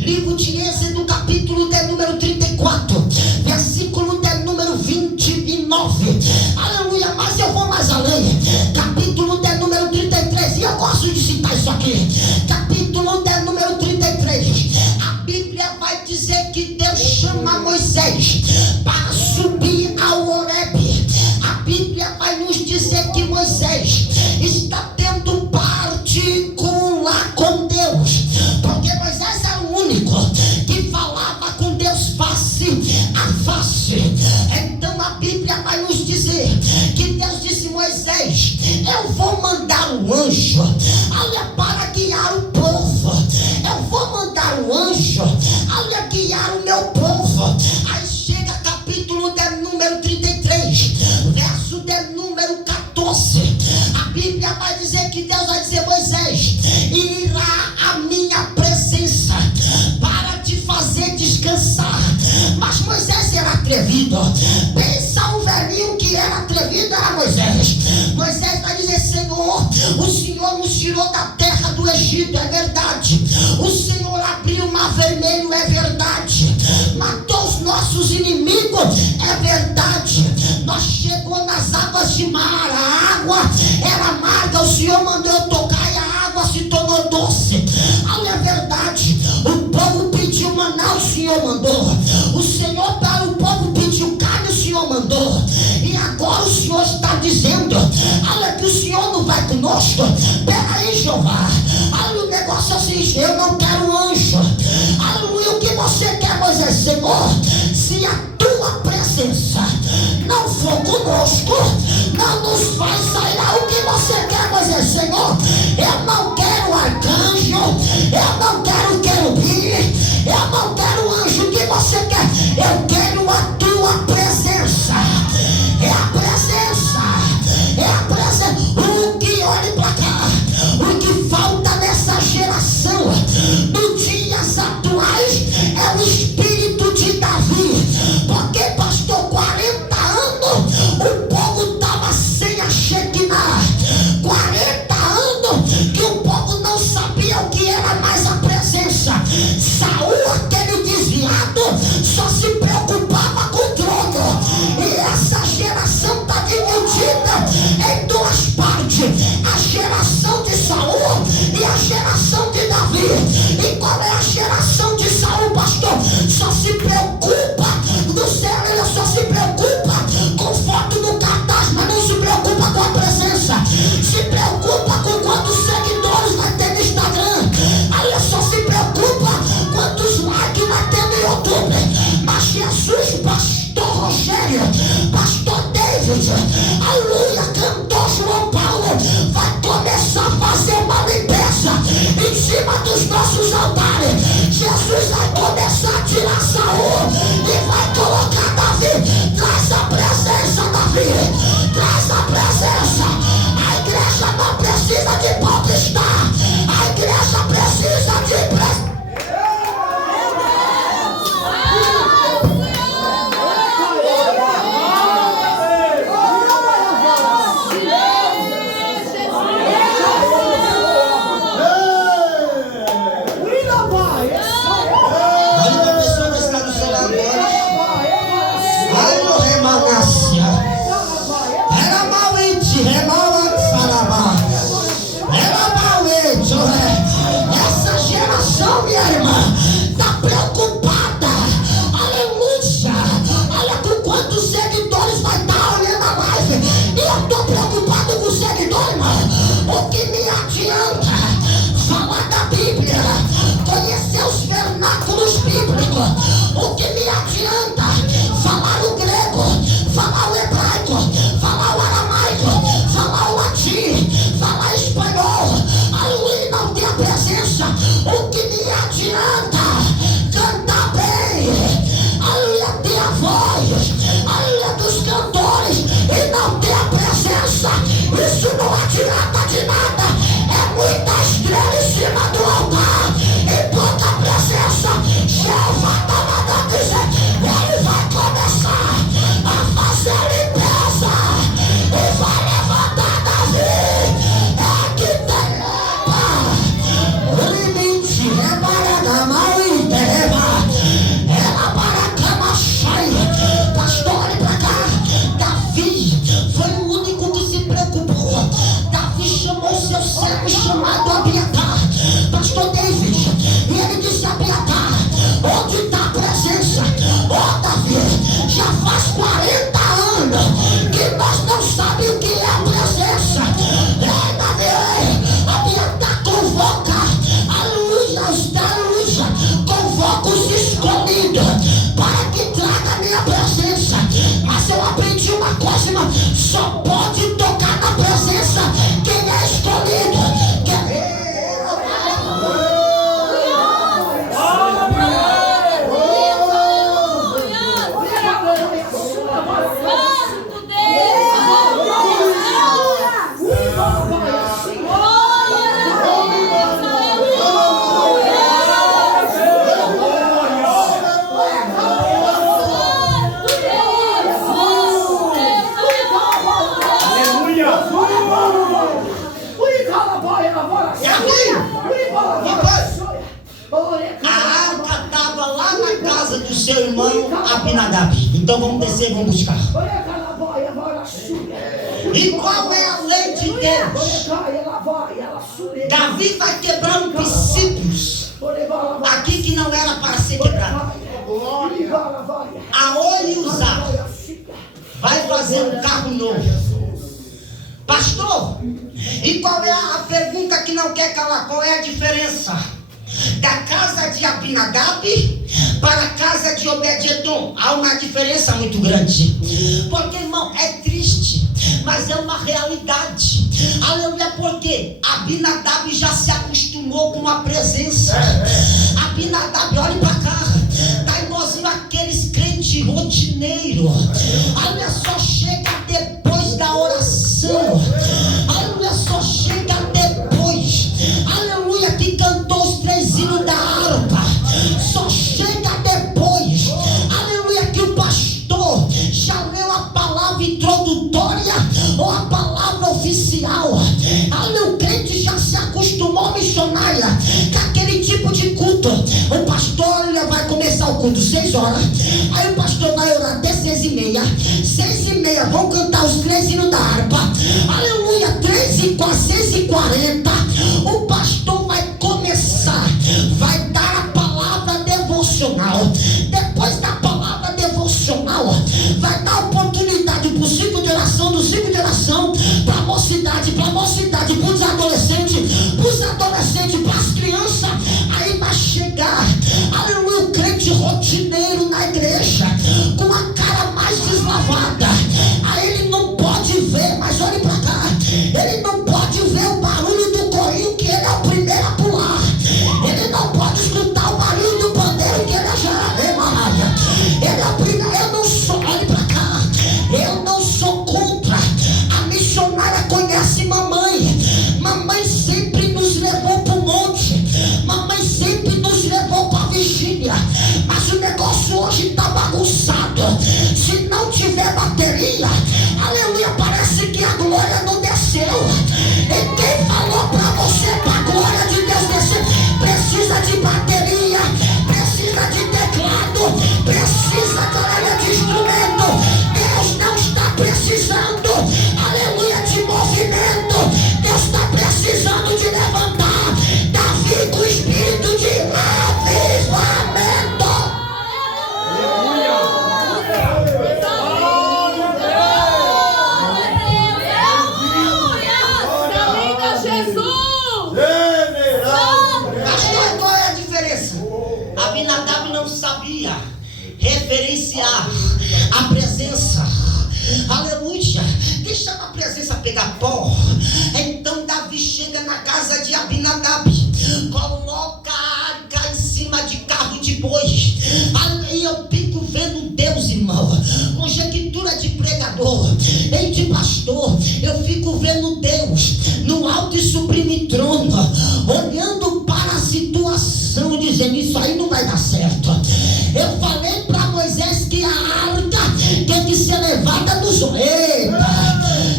Livro de Êxodo, capítulo de número 34, versículo de número 29. Aleluia, mas eu vou mais além. Capítulo de número 33, e eu gosto de citar isso aqui. Capítulo de número 33. A Bíblia vai dizer que Deus chama Moisés para subir ao Horebe. A Bíblia vai nos dizer que Moisés está tendo particular com Deus, porque Moisés é o único que falava com Deus face a face. Então a Bíblia vai nos dizer que Deus disse: Moisés, eu vou mandar um anjo, olha, para guiar o povo. Eu vou mandar um anjo, olha, guiar o meu povo. Aí chega capítulo de número 33, verso de número 14. A Bíblia vai dizer que Deus vai dizer: Moisés, irá a minha presença para te fazer descansar. Mas Moisés era atrevido. Pensa um velhinho que era atrevido, era Moisés. Moisés vai dizer: Senhor, o Senhor nos tirou da terra do Egito, é verdade. O Senhor abriu o mar vermelho, é verdade. Matou os nossos inimigos, é verdade. Nós chegou nas águas de mar, a água era amarga, o Senhor mandou eu tocar e a água se tornou doce. Olha, é verdade. O povo pediu maná, o Senhor mandou. O Senhor para o povo pediu carne, o Senhor mandou. E agora o Senhor está dizendo: olha, que o Senhor não vai conosco. Peraí, Jeová. Olha, o negócio é o seguinte: eu não quero anjo. Aleluia, o que você quer, Moisés? Senhor, se a tua presença não for conosco, não nos vai sair. O que você quer, Moisés? Senhor, eu não quero arcanjo, eu não quero querubim, eu não quero anjo. O que você quer? Eu quero a tua presença. É a presença, é a presença. O que, olhe para cá, o que falta nessa geração, nos dias atuais, é o espírito de Davi. Porque, pastor, 40 anos o povo seu irmão Abinadab. Então vamos descer e vamos buscar. E qual é a lei de Deus? Davi vai quebrando princípios aqui que não era para ser quebrado. A olho usar. Vai fazer um carro novo. Pastor, e qual é a pergunta que não quer calar? Qual é a diferença da casa de Abinadab para a casa de Obed-edom? Há uma diferença muito grande. Porque, irmão, é triste, mas é uma realidade. Aleluia, porque Abinadab já se acostumou com a presença. Abinadab, olhe para cá, tá igualzinho aqueles crentes rotineiros. Olha só, chega depois da oração. Aleluia, só chega depois. Aleluia, que cantou os 3 hinos da harpa. Só chega depois. Aleluia, que o pastor já leu a palavra introdutória ou a palavra oficial. Aleluia, o crente já se acostumou, missionária, com aquele tipo de culto. O pastor vai começar o culto 6 horas. Aí o pastor vai orar até 6h30. 6h30 vão cantar os 3 hinos da harpa. Aleluia, 6h40 o pastor vai começar. Vai dar a palavra devocional. Depois da palavra devocional, vai dar oportunidade para o ciclo de oração, do ciclo de oração, para a mocidade, para os adolescentes, para as crianças. Aí vai chegar, aleluia, o crente rotineiro na igreja, com a cara mais deslavada. Aí ele não pode ver, mas olhe para cá, ele não pode ver o barulho do corinho, que ele é o primeiro a pular. Ele não pode escutar o barulho do pandeiro, que ele é jarabemarada. Ele é o primeiro. Eu não sou, olhe para cá, eu não sou contra. A missionária conhece mamãe. Mamãe sempre nos levou para o monte. Mamãe sempre nos levou para a vigília. Mas o negócio hoje está bagunçado. Se não tiver bateria, aleluia, parece que a glória não desceu. E quem falou para você, para a glória de Deus descer, precisa de bateria, precisa de teclado, precisa, galera, de instrumento. Deus não está precisando, aleluia, de movimento. Deus está precisando de levantar Davi com o espírito de avivamento. Pastor, qual é a diferença? Abinadab não sabia referenciar a presença. Aleluia, deixava a presença pegar pó. Então Davi chega na casa de Abinadab, coloca a arca em cima de carro de boi. Aí eu fico vendo Deus, irmão, conjectura de pregador e de pastor. Eu fico vendo Deus no alto e sublime trono, olhando para a situação, dizendo: isso aí não vai dar certo. Eu falei para Moisés que a arca tem que ser levada nos ombros.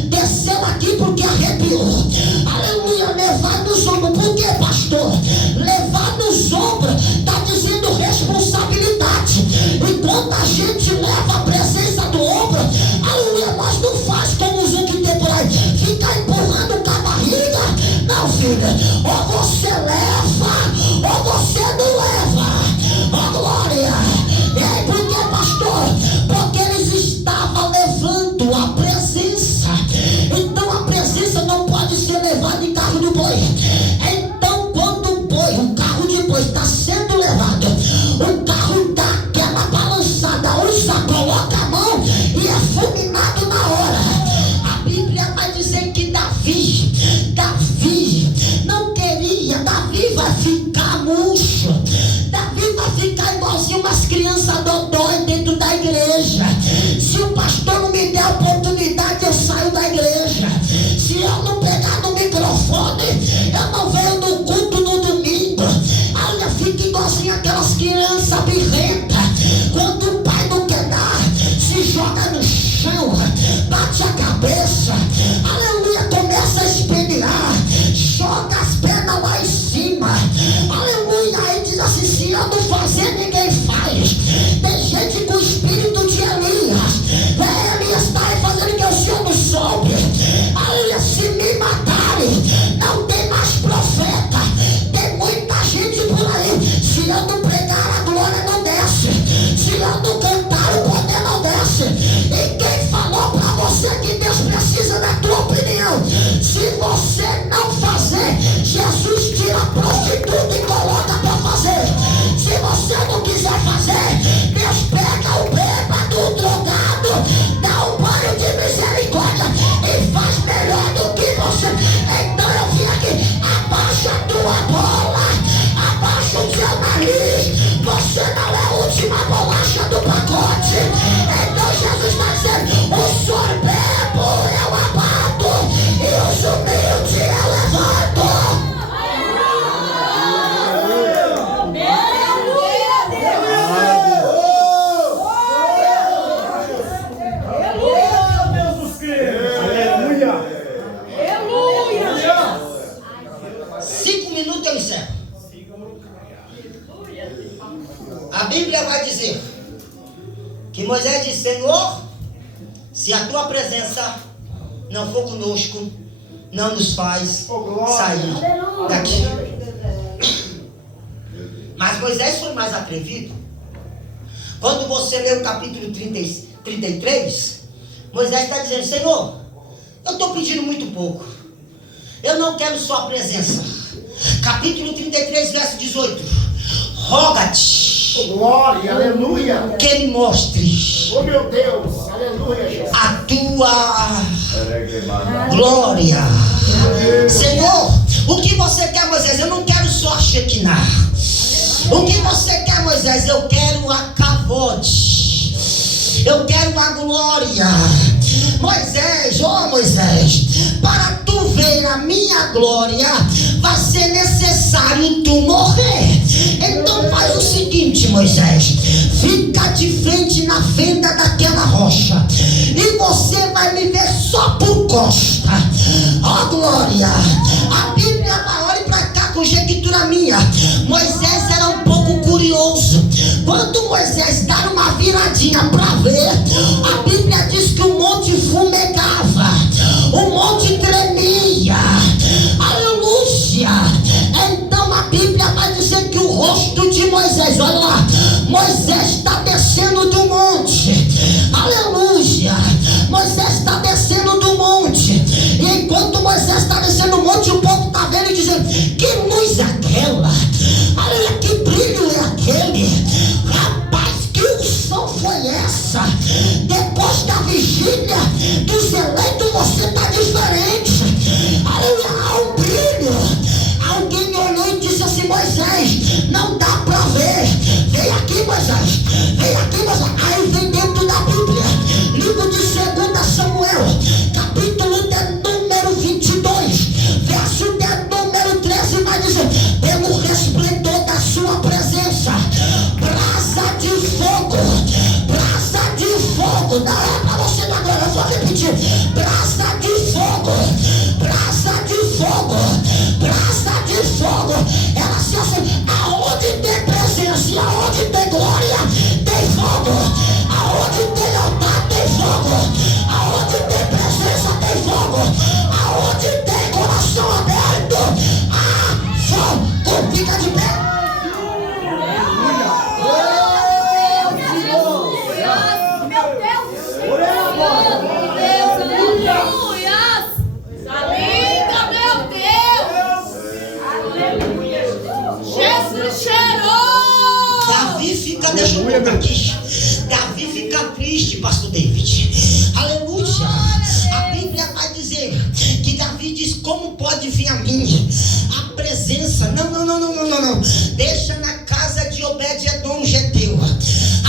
Desceu aqui porque arrepiou. Aleluia, levar nos ombros. Por que, pastor? Levar nos ombros está dizendo responsabilidade. E quando a gente leva a presença do ombro, aleluia, nós não faz como os que tem por aí, fica empurrando com a barriga. Não, filha, ou você leva ou você não leva. Oh, glória. E aí, por que, pastor? Porque eles estavam levando a presença. Então a presença não pode ser levada em carro de boi. Então quando o carro de boi está sendo levado, o carro dá aquela balançada, usa, coloca a mão e é fulminado na hora. A Bíblia vai dizer que Davi não queria dizer que Moisés disse: Senhor, se a tua presença não for conosco, não nos faz sair daqui. Mas Moisés foi mais atrevido. Quando você lê o capítulo 33, Moisés está dizendo: Senhor, eu estou pedindo muito pouco. Eu não quero só a presença. Capítulo 33, verso 18. Roga-te, Glória, aleluia. que me mostres Oh meu Deus, aleluia, Jesus. a tua glória. Senhor, o que você quer, Moisés? Eu não quero só a Shekinah. O que você quer, Moisés? Eu quero a Kavod. Eu quero a glória. Moisés, Moisés, para tu ver a minha glória, vai ser necessário tu morrer. Então faz o seguinte, Moisés, fica de frente na fenda daquela rocha, e você vai me ver só por costa. Ó glória. A Bíblia vai, olhe para cá, conjectura minha. Moisés era um pouco curioso. Quando Moisés dá uma viradinha para ver, a Bíblia diz que o monte fumegava, o monte tremia. Aleluia. Então a Bíblia vai dizer que o rosto de Moisés, olha lá, Moisés está descendo do monte. Aleluia. Moisés está descendo do monte. E enquanto Moisés está descendo do monte, o povo está vendo e dizendo: que luz é aquela? Olha que brilho é aquele? Rapaz, que unção foi essa? Depois da vigília dos eleitos, você está diferente. Olha, há um brilho. Alguém olhou e disse assim: Moisés, não dá para ver. Vem aqui, Moisés. Vem aqui, Moisés. Aí vem dentro da Bíblia, livro de 2 Samuel, capítulo de número 22, verso de número 13, vai dizer: pelo resplendor da sua presença, brasa de fogo, não é para você agora, eu vou repetir: brasa de fogo, brasa de fogo, brasa de fogo. Ela se assim: aonde tem presença e aonde tem glória, tem fogo. Aonde tem altar, tem fogo. Aonde tem presença, tem fogo. Aonde tem coração aberto, há fogo. Fica de pé. Deixa eu colocar aqui. Davi fica triste, pastor David. Aleluia. A Bíblia vai dizer que Davi diz: como pode vir a mim a presença? Não. Deixa na casa de Obed-Edom, Geteu.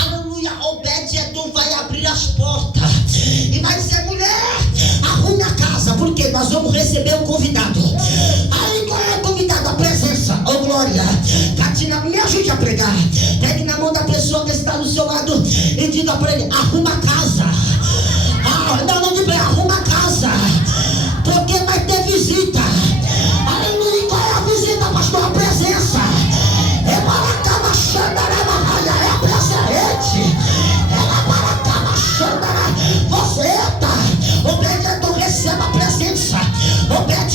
Aleluia. Obed-Edom vai abrir as portas e vai dizer: mulher, arrume a casa, porque nós vamos receber um convidado. Aí qual é o convidado? A presença. Oh glória. Catina, me ajude a pregar. Pegue na mão da pessoa que está do seu lado e diga para ele: arruma a casa. Não de pé, arruma a casa, porque vai ter visita. Aleluia. Qual é a visita, pastor? A presença. É Baracama Xandarabahaya, é a presente. É Baracama Xandarabahaya. Você está. Obed-Edom, receba a presença. Obed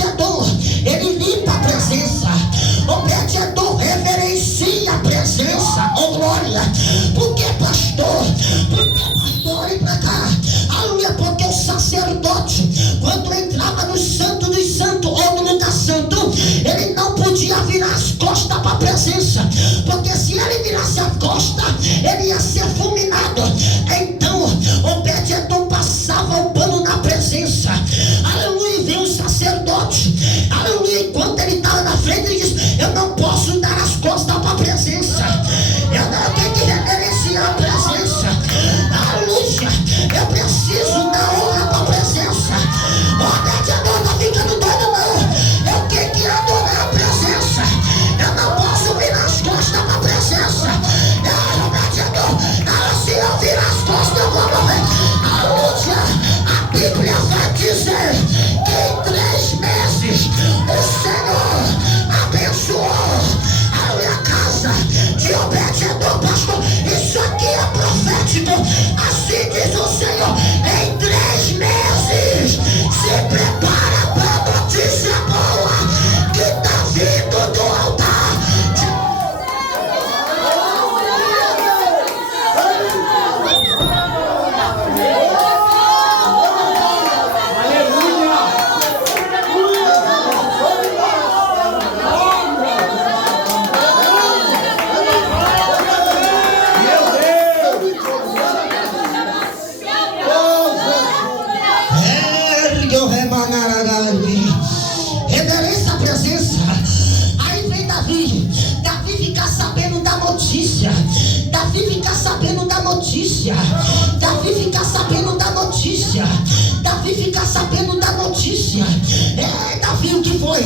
que foi?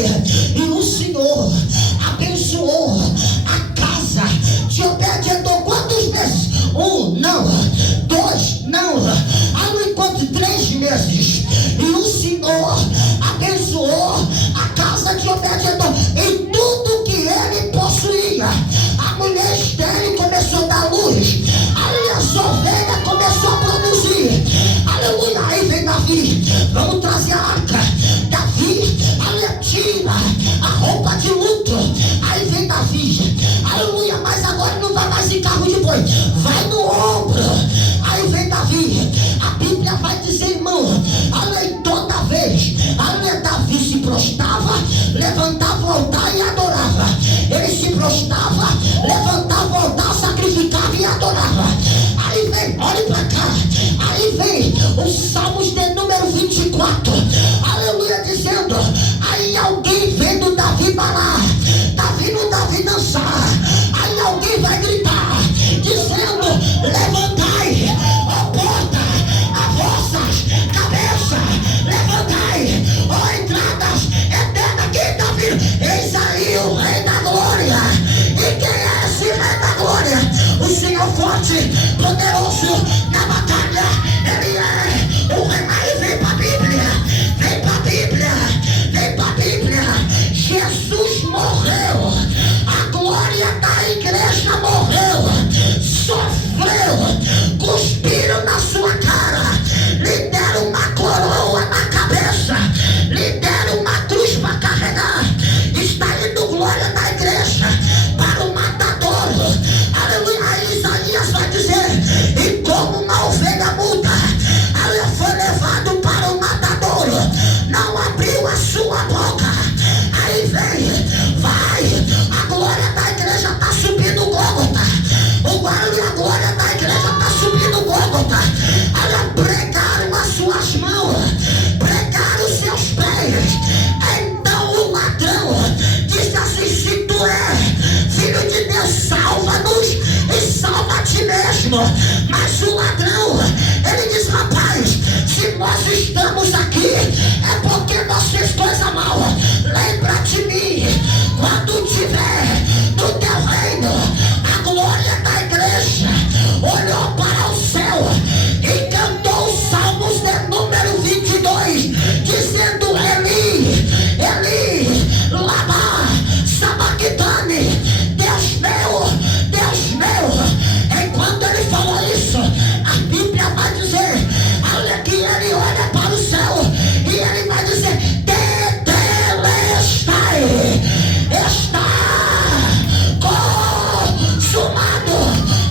E o Senhor abençoou a casa de Obed-Edom. Quantos meses? 1, não. 2, não. Não enquanto 3 meses. E o Senhor abençoou a casa de Obed-Edom em tudo que ele possuía. A mulher estéril começou a dar luz. Aí as ovelhas começou a produzir. Aleluia. Aí vem Davi. Vamos trazer a arca. Davi, aleluia, tira a roupa de luto. Aí vem Davi. Aleluia. Mas agora não vai mais em carro de boi. Vai no ombro. Aí vem Davi. A Bíblia vai dizer, irmão, aleluia, toda vez, aleluia, Davi se prostrava, levantava o altar e adorava. Ele se prostrava, levantava o altar, sacrificava e adorava. Aí vem, olhe para cá. Aí vem os Salmos de número 24. Aleluia, dizendo, aí alguém vendo Davi balar, Davi não Davi dançar. Aí alguém vai gritar, dizendo, levantai, ó porta, a vossas cabeças, levantai, ó entradas eternas. Quem está vindo? Eis aí o Rei da Glória. E quem é esse Rei da Glória? O Senhor forte, poderoso na batalha. Ele é o Rei. Aí vem para a Bíblia, vem para a Bíblia, vem para a Bíblia. Jesus morreu, a glória da igreja morreu, sofreu, cuspiram na sua cara, lhe deram uma coroa na cabeça, lhe deram uma cruz para carregar. Está indo glória na igreja para o matadouro. Aleluia. Aí Isaías vai dizer, e como uma ovelha muda, ela foi levado para o matadouro, não abriu a sua boca. Aí vem, vai, a glória da igreja está subindo Gólgota. A glória da igreja está subindo Gólgota. Ela pregaram as suas mãos, pregaram os seus pés. Então o ladrão disse assim, se tu é filho de Deus, salva-nos e salva a ti mesmo. Mas o ladrão, ele diz, rapaz, se nós estamos aqui, é porque nós fizemos coisa mal. Lembra de mim, quando tiver no teu reino. A glória da igreja olhou para o céu e cantou os Salmos de número 22, dizendo, Eli, Eli, lama sabachthani, Deus meu. Enquanto ele falou isso, a Bíblia vai dizer, olha que ele olha para o céu e ele vai dizer, está consumado.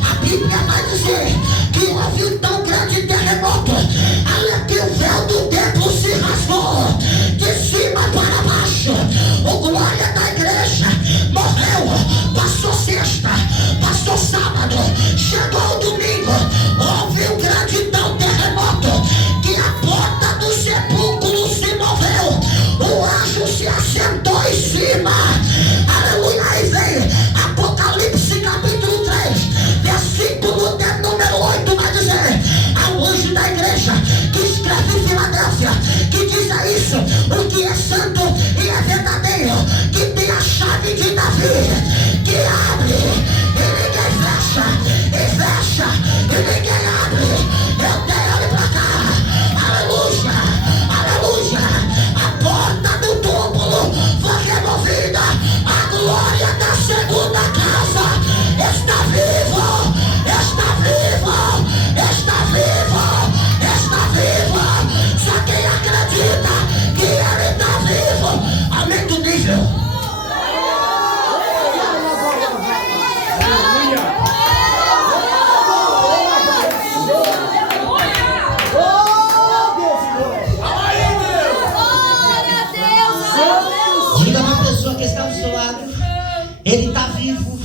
A Bíblia vai dizer que houve um tão grande terremoto, olha que o véu do templo se rasgou de cima para baixo. O glória da igreja morreu, passou sexta, passou sábado, chegou o domingo, houve um grande tão terremoto que a porta do sepulcro se moveu, o anjo se assentou em cima. Aleluia. Aí vem Apocalipse capítulo 3, versículo de número 8, vai dizer, ao anjo da igreja que escreve em Filadélfia, que diz a isso, o que é santo e é verdadeiro, que tem a chave de Davi, que abre e ninguém fecha, e fecha e ninguém abre. Eu tenho, olhe pra cá. Aleluia, aleluia. A porta do túmulo foi removida. A glória da segunda casa está vivo, está vivo, está vivo, está vivo. Só quem acredita que ele está vivo, aumenta o nível. Diga uma pessoa que está ao seu lado, ele está vivo.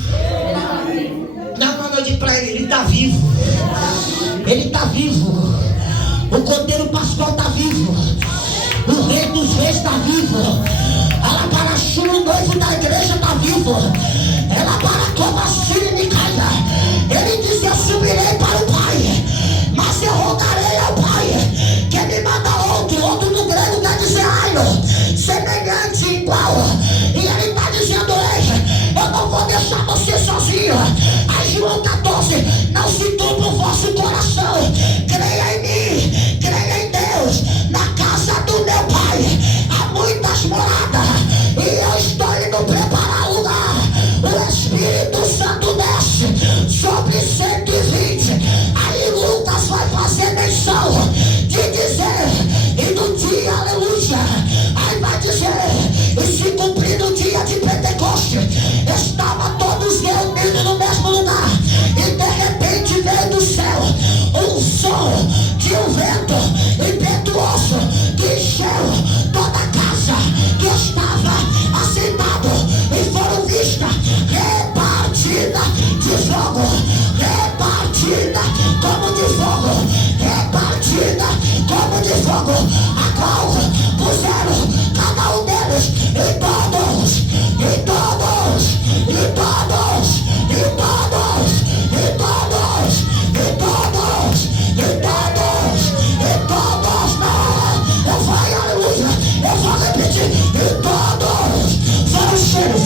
Não, diga para ele está vivo. Ele está vivo. O Cordeiro Pascual está vivo. O Rei dos Reis está vivo. Ela para o noivo da igreja está vivo. Ela para como a Síria e Micaia. Ele disse, eu subirei para o Pai, mas eu rogarei ao Pai que me manda outro no grego quer dizer aio, semelhante espiritual. E ele está dizendo: ei, eu não vou deixar você sozinho. Aí João 14: não se turbe o vosso coração. Creia em mim, creia em Deus. Na casa do meu pai há muitas moradas, e eu estou indo preparar lugar. O Espírito Santo desce sobre 120. Aí Lucas vai fazer menção de dizer: e no dia, aleluia, aí vai dizer: e se cumprir no dia de Pentecoste, estava todos reunidos no mesmo lugar, e de repente veio do céu um som de um vento impetuoso que encheu toda a casa que estava assentado, e foram vistas repartida de fogo, repartida como de fogo, repartida como de fogo, a qual puseram cada um deles, e todos, e todos, e todos, e todos, e todos, e todos, e todos, e todos, não, eu falei aleluia, eu vou repetir, e todos foram cheios,